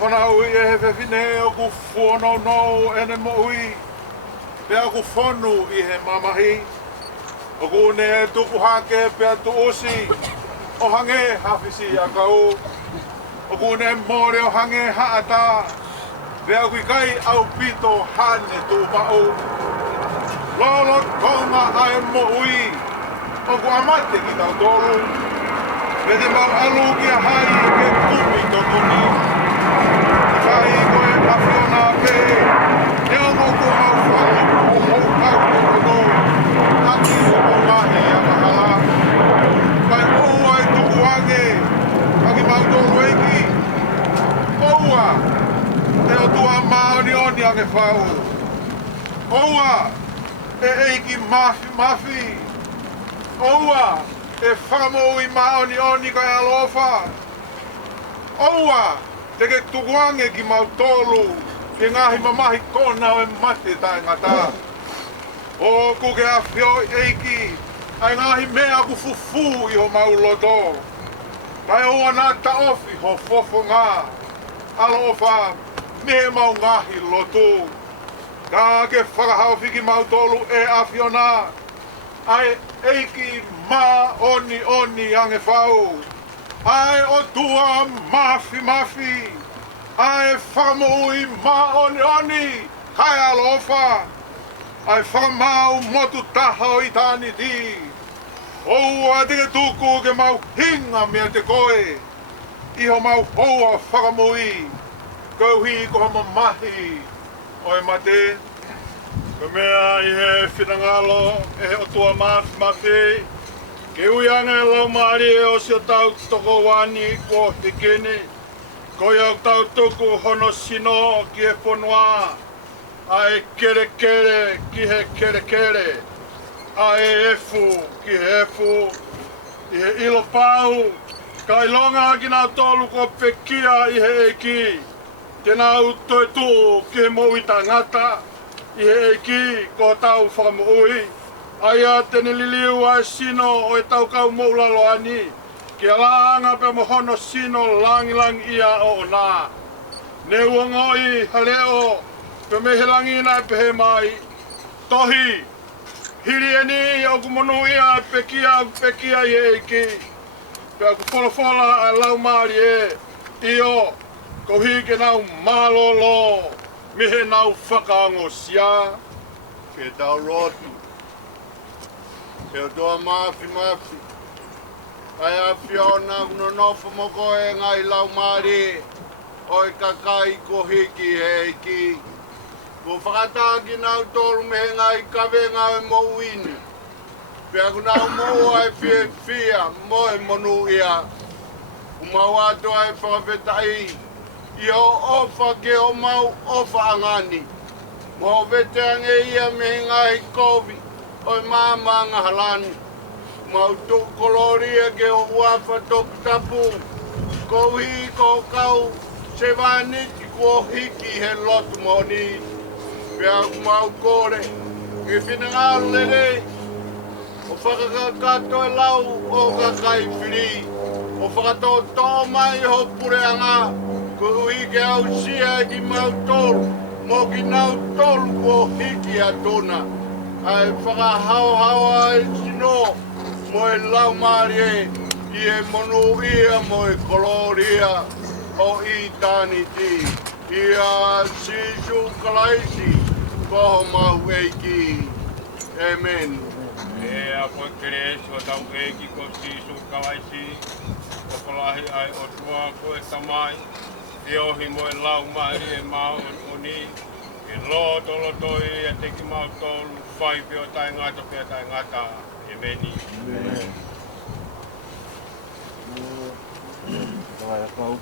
Whanau I he whiwhine o ku whanau no ene mo ui. Pea ku whanu I he mamahi. O ku ne tuku hake pea tu osi. O hange hawhisi a kau. O ku ne more o hange haata. Pea ku kai au pito hane tu pao. Lolo tonga ai mo ui. O ku amate ki tau tolu. Pede mau alu ki a hai ke tumi tokoni. Kai koe pawhiona pe, e ono ko mau whanu, o hau kau kono, taki o mo mahi a mahala. Kai oua e tuku ange, kaki mau tōru eiki. Oua, te o tua maoni oni ange whau. Oua, e eiki mafi. Oua, e whamou I maoni oni kai alofa. Oua, te ke tukuange ki mau tolu, ke ngahi mamahi kona o e mate tae ngata. O ku ke awhio eiki, ai ngahi mea ku fufu I ho mau loto. Kai oa nā taofi ho fofo ngā, alo ofa me mau ngahi loto. Ka ke whakahawhi ki mau tolu e awhio nā, ai eiki ma oni ange whau. Ai o tua mafi, ai whamui ma oni, kai alofa, ai whamau motu taha o I tāni ti. Oua te ke tuku ke mau hinga mea te koe, Iho mau hoa whakamui, kauhi ko hama mahi, oi mate. Ka mea I he whinangalo, e o tua mafi, ke ui anga e lau maari e o si o tau toko wani ko te kene. Ko iau tau tuku hono sino ki he whanua. Ai kere ki he kere. Ai efu ki he efu. I he ilo pau. Kai longa ki nā tolu ko pekia I he eki. Tēnā uto e tu ki he moui tangata. I he eki ko tau whakamuui. Aia tene liliu ai sino o e tau kau moulalo ani. Ki a laanga pe mohono sino langi ia o nā. Ne uangoi haleo pe mehelangi nai pehe mai. Tohi, hiri eni o kumonu ia pekia I eiki. Pe aku wholafola a lau maari e. Io, ko hike nau malolo. Mihe nau whakaango sia. Ke tau rotu. Ke o toa mafi. Ai a whiona uno nofo moko e ngai lau maari. Oi kakai ko hiki he iki. Ko whakataki nau tolu me ngai kawenga e mo uini. Pea ku nau mo ai fia mo e monu ia. Umau ato ai whakawhetai. I o ofa ke o mau ofa angani. Mo vete ange ia me ngai kovi. Oi mamanga halani. Mau tuk koloria ke o uafa tuk tapu. Ko hi ko kau se vaniti ko hiki he lotu moni. Pea mau kore. Ke whina ngālere O whakakato e lau o ka kai whiri. O whakato tō mai ho pureanga. Ko ui ke au sia ki mau tolu. Mo ki nau tolu ko hiki a tona. Ai whakahau e sino. Mo e lau maari e. I e monu ia mo e koloria. O i tani ti. Ia sisu kalaisi. Koho mau eiki. Amen. E a koe kere so tau eiki ko sisu kalaisi. O kolahi ai o tua ko e tamai. E ohi mo e lau maari e mao o ni. E loto i e teki mau tolu. Whai pio tai ngata pia tai ngata. E meni. Vai, Clau.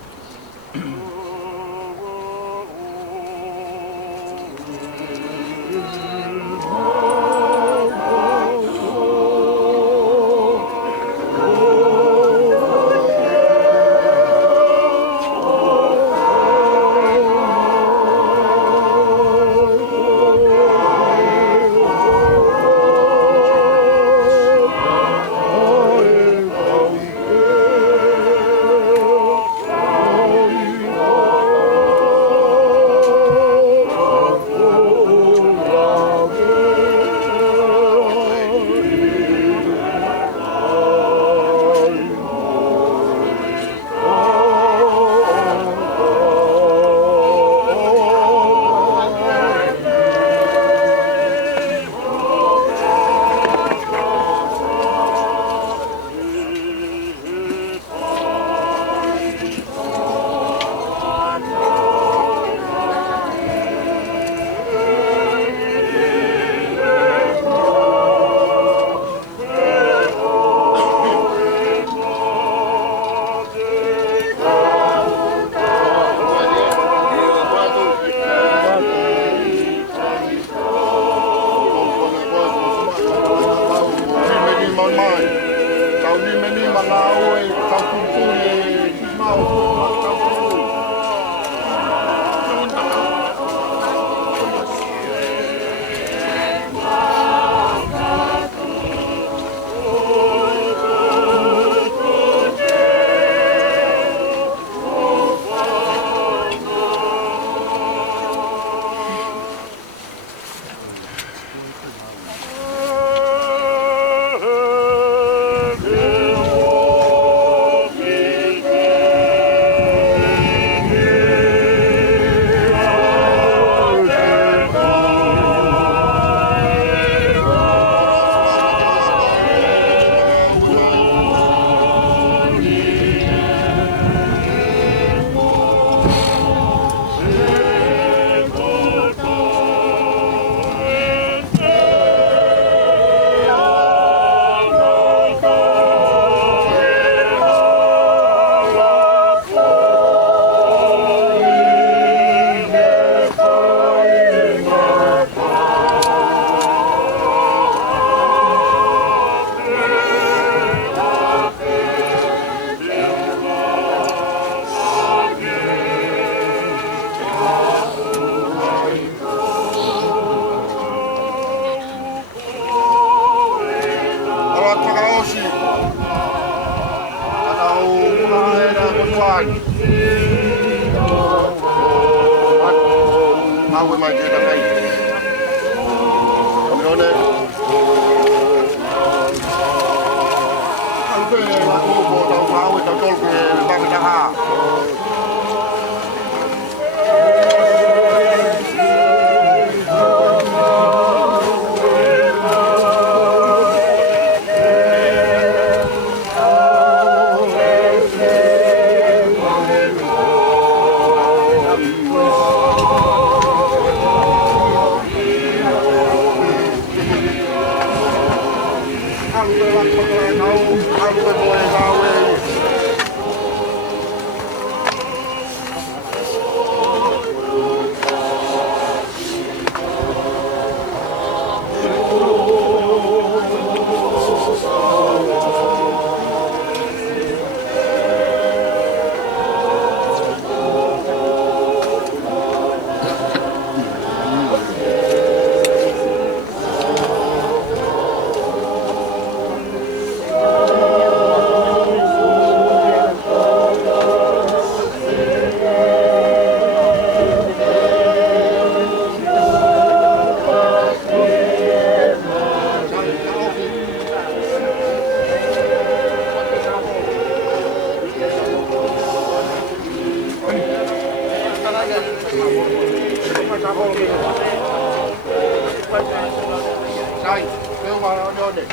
Ai, keu wala one.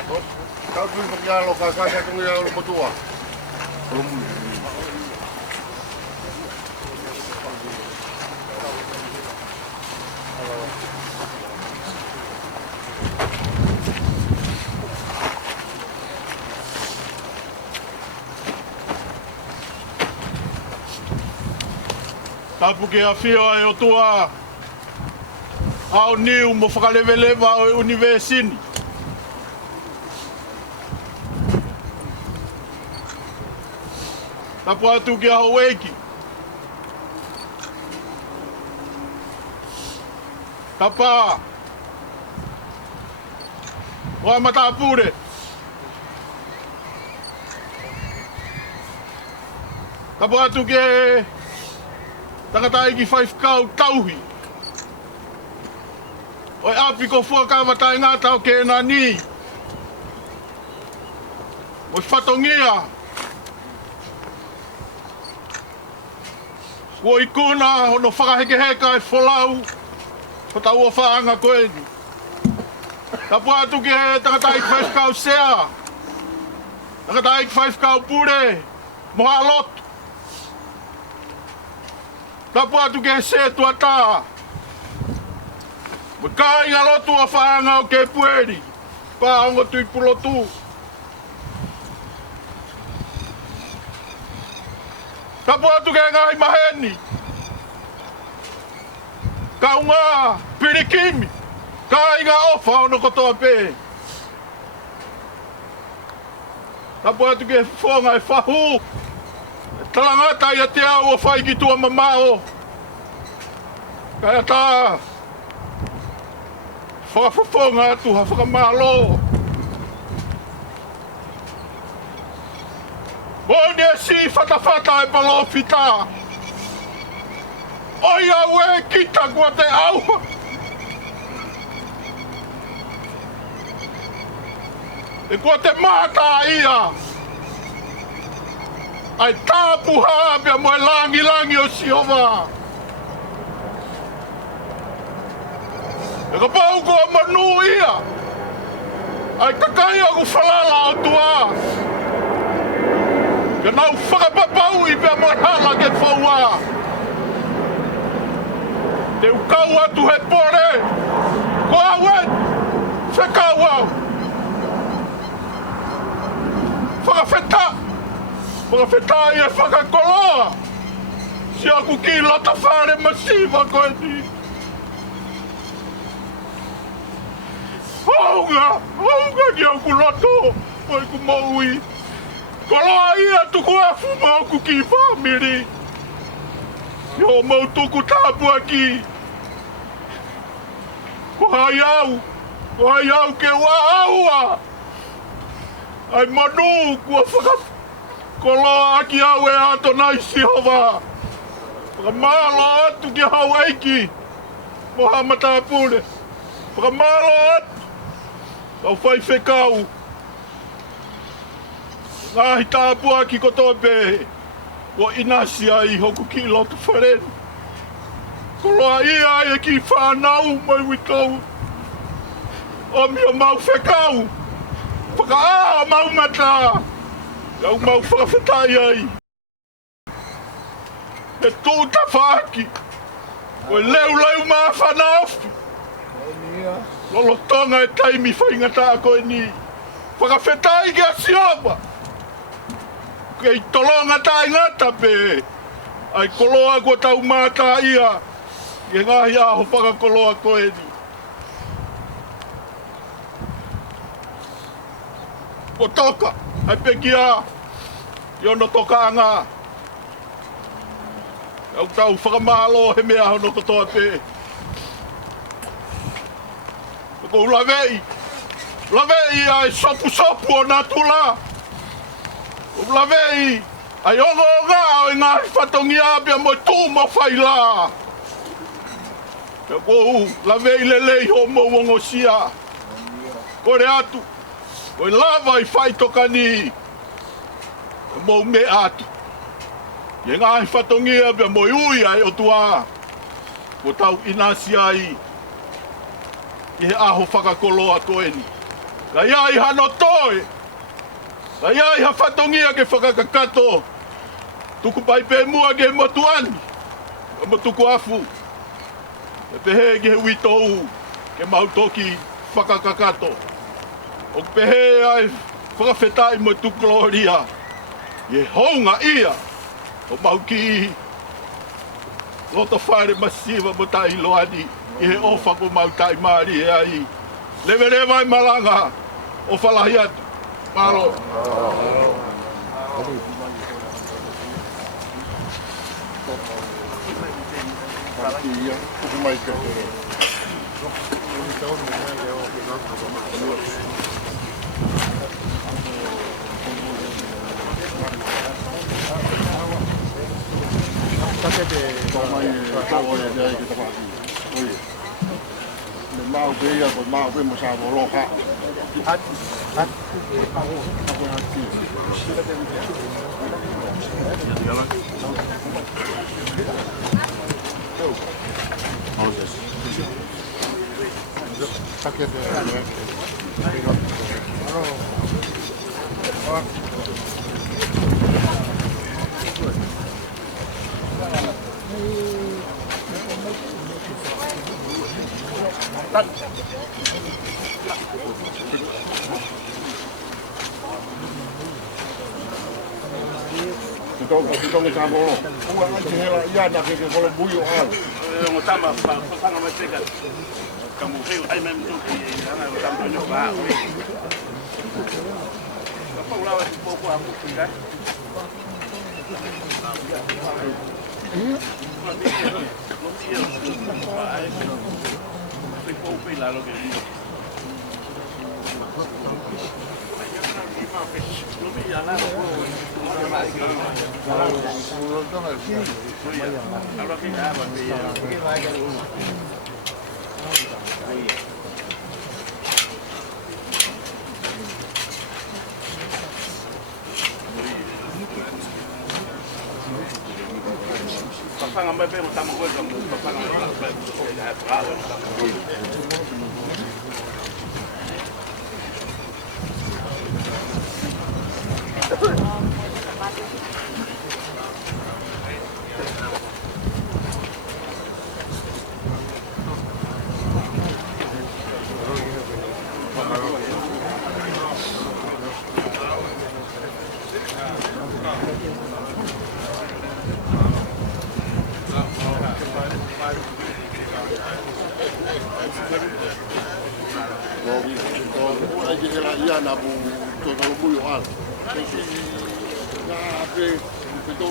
Kau tu pakai lo kakak tu yang lo tua. Tapu ke a whio e o tua ao niu mo whakalewelewa o e universini. Tapu atu ke a hoeki. Tapa o a matapure. Tapu atu ke takatai ki 5 kau tauhi. Oi api ko fua ka matai ngata o ke nani. Oi fatongia. Ko ikuna hono whakaheke heka e wholau. Ko tau o whaanga koe ni. Tapu atu ke takatai ki 5 kau sea. Takatai ki 5 kau pure. Moha lot. Tapu atu ke se tuata. Makai ngalotu a whaanga o ke pueri. Pāonga tui pulotu. Tapu atu ke ngai maheni. Kaunga pirikimi. Kai ngā ofa ono kotoa pē. Tapu atu ke whonga e whahu. Talangata ia te au o whai ki tua mamao. Kaya tā whakawhawhonga atu ha whakamalo. Mone e si whatawhata e palo whita. Oi au e kita kua te au. E kua te mata ia. Ai tapu hapia mo e langi o siova. E ka pau ko manu ia. Ai kakai aku whalala o tua. Ka nau whakapapau i pia mo hala ke whaua. Te ukau atu he pore. Ko awe. Whekau au. Whakawheta. Whakawheta i e whakakoloa. Si aku ki lota whare masiva koe ni. Aunga ki aku loto. Oi ku maui. Koloa ia tuku e fuma aku ki whamiri. Yo mau tuku tapu aki. Ko hai au ke wa aua. Ai manu kua whakawheta. Koloa aki au e ato nai sihova. Whakamalo atu ki hau eiki. Moha matapure. Whakamalo atu. Kau whai whekau. Ngahi tāpu aki kotoa pē. Wa inasi ai hoku ki lotu wharen. Koloa ia e ki whanau mai wikau. O mio mau whekau. Whaka mau mata. Kau mau whakawhetai ai. E tūta whaki. Koe leu maa whanauwhi. Lolo tonga e taimi whaingata koe ni. Whakawhetai ki a siapa. Kei tolonga tai ngata pē. Ai koloa kua tau māta ia. Ke ngahi aho whakakoloa koe ni. Ko toka. Ai pekia. Iono toka anga. Au tau whakamalo he mea hono kotoa pē. Ko lavei. Lavei ai sopu o nā tula. Lavei. Ai ongo ngā o ngāhi whatongi apia mo tū mo whaila. Ko lavei lelei ho mo wongo sia. Kore atu. Ko lava i whaitoka ni. Mo me atu. Ye ngāhi whatongi apia mo ui ai o tua. Ko tau inasi ai. I he aho whakakoloa koeni. Ka ia I hano toe. Ka ia I ha whatongia ke whakakakato. Tuku pai pe mua ke motuani. Ka motuku afu. E pehe ke he witou. Ke mautoki whakakakato. O pehe ai whakawhetai mo tu gloria. I he honga ia. O mauki Lota whaere masiva mo tai loani. I he ofa ko mau tai maari e ai. Lewe lewa I malanga. O whalahi atu. Malo. Mau bea ko mau be mo sa mo roka. Kita ngecam bolo. Uang aja hela iya nak ke kalau buyo al. Ngo tama panga mateka. Kamu feel ai mem tu ana tama no ba. Apa ulawa si poco aku pindah. Papanga mai pe mo ko ka mo papanga mai ya bravo. Uang aja hela iya nak bu kalau buyo al. Nah, apa itu?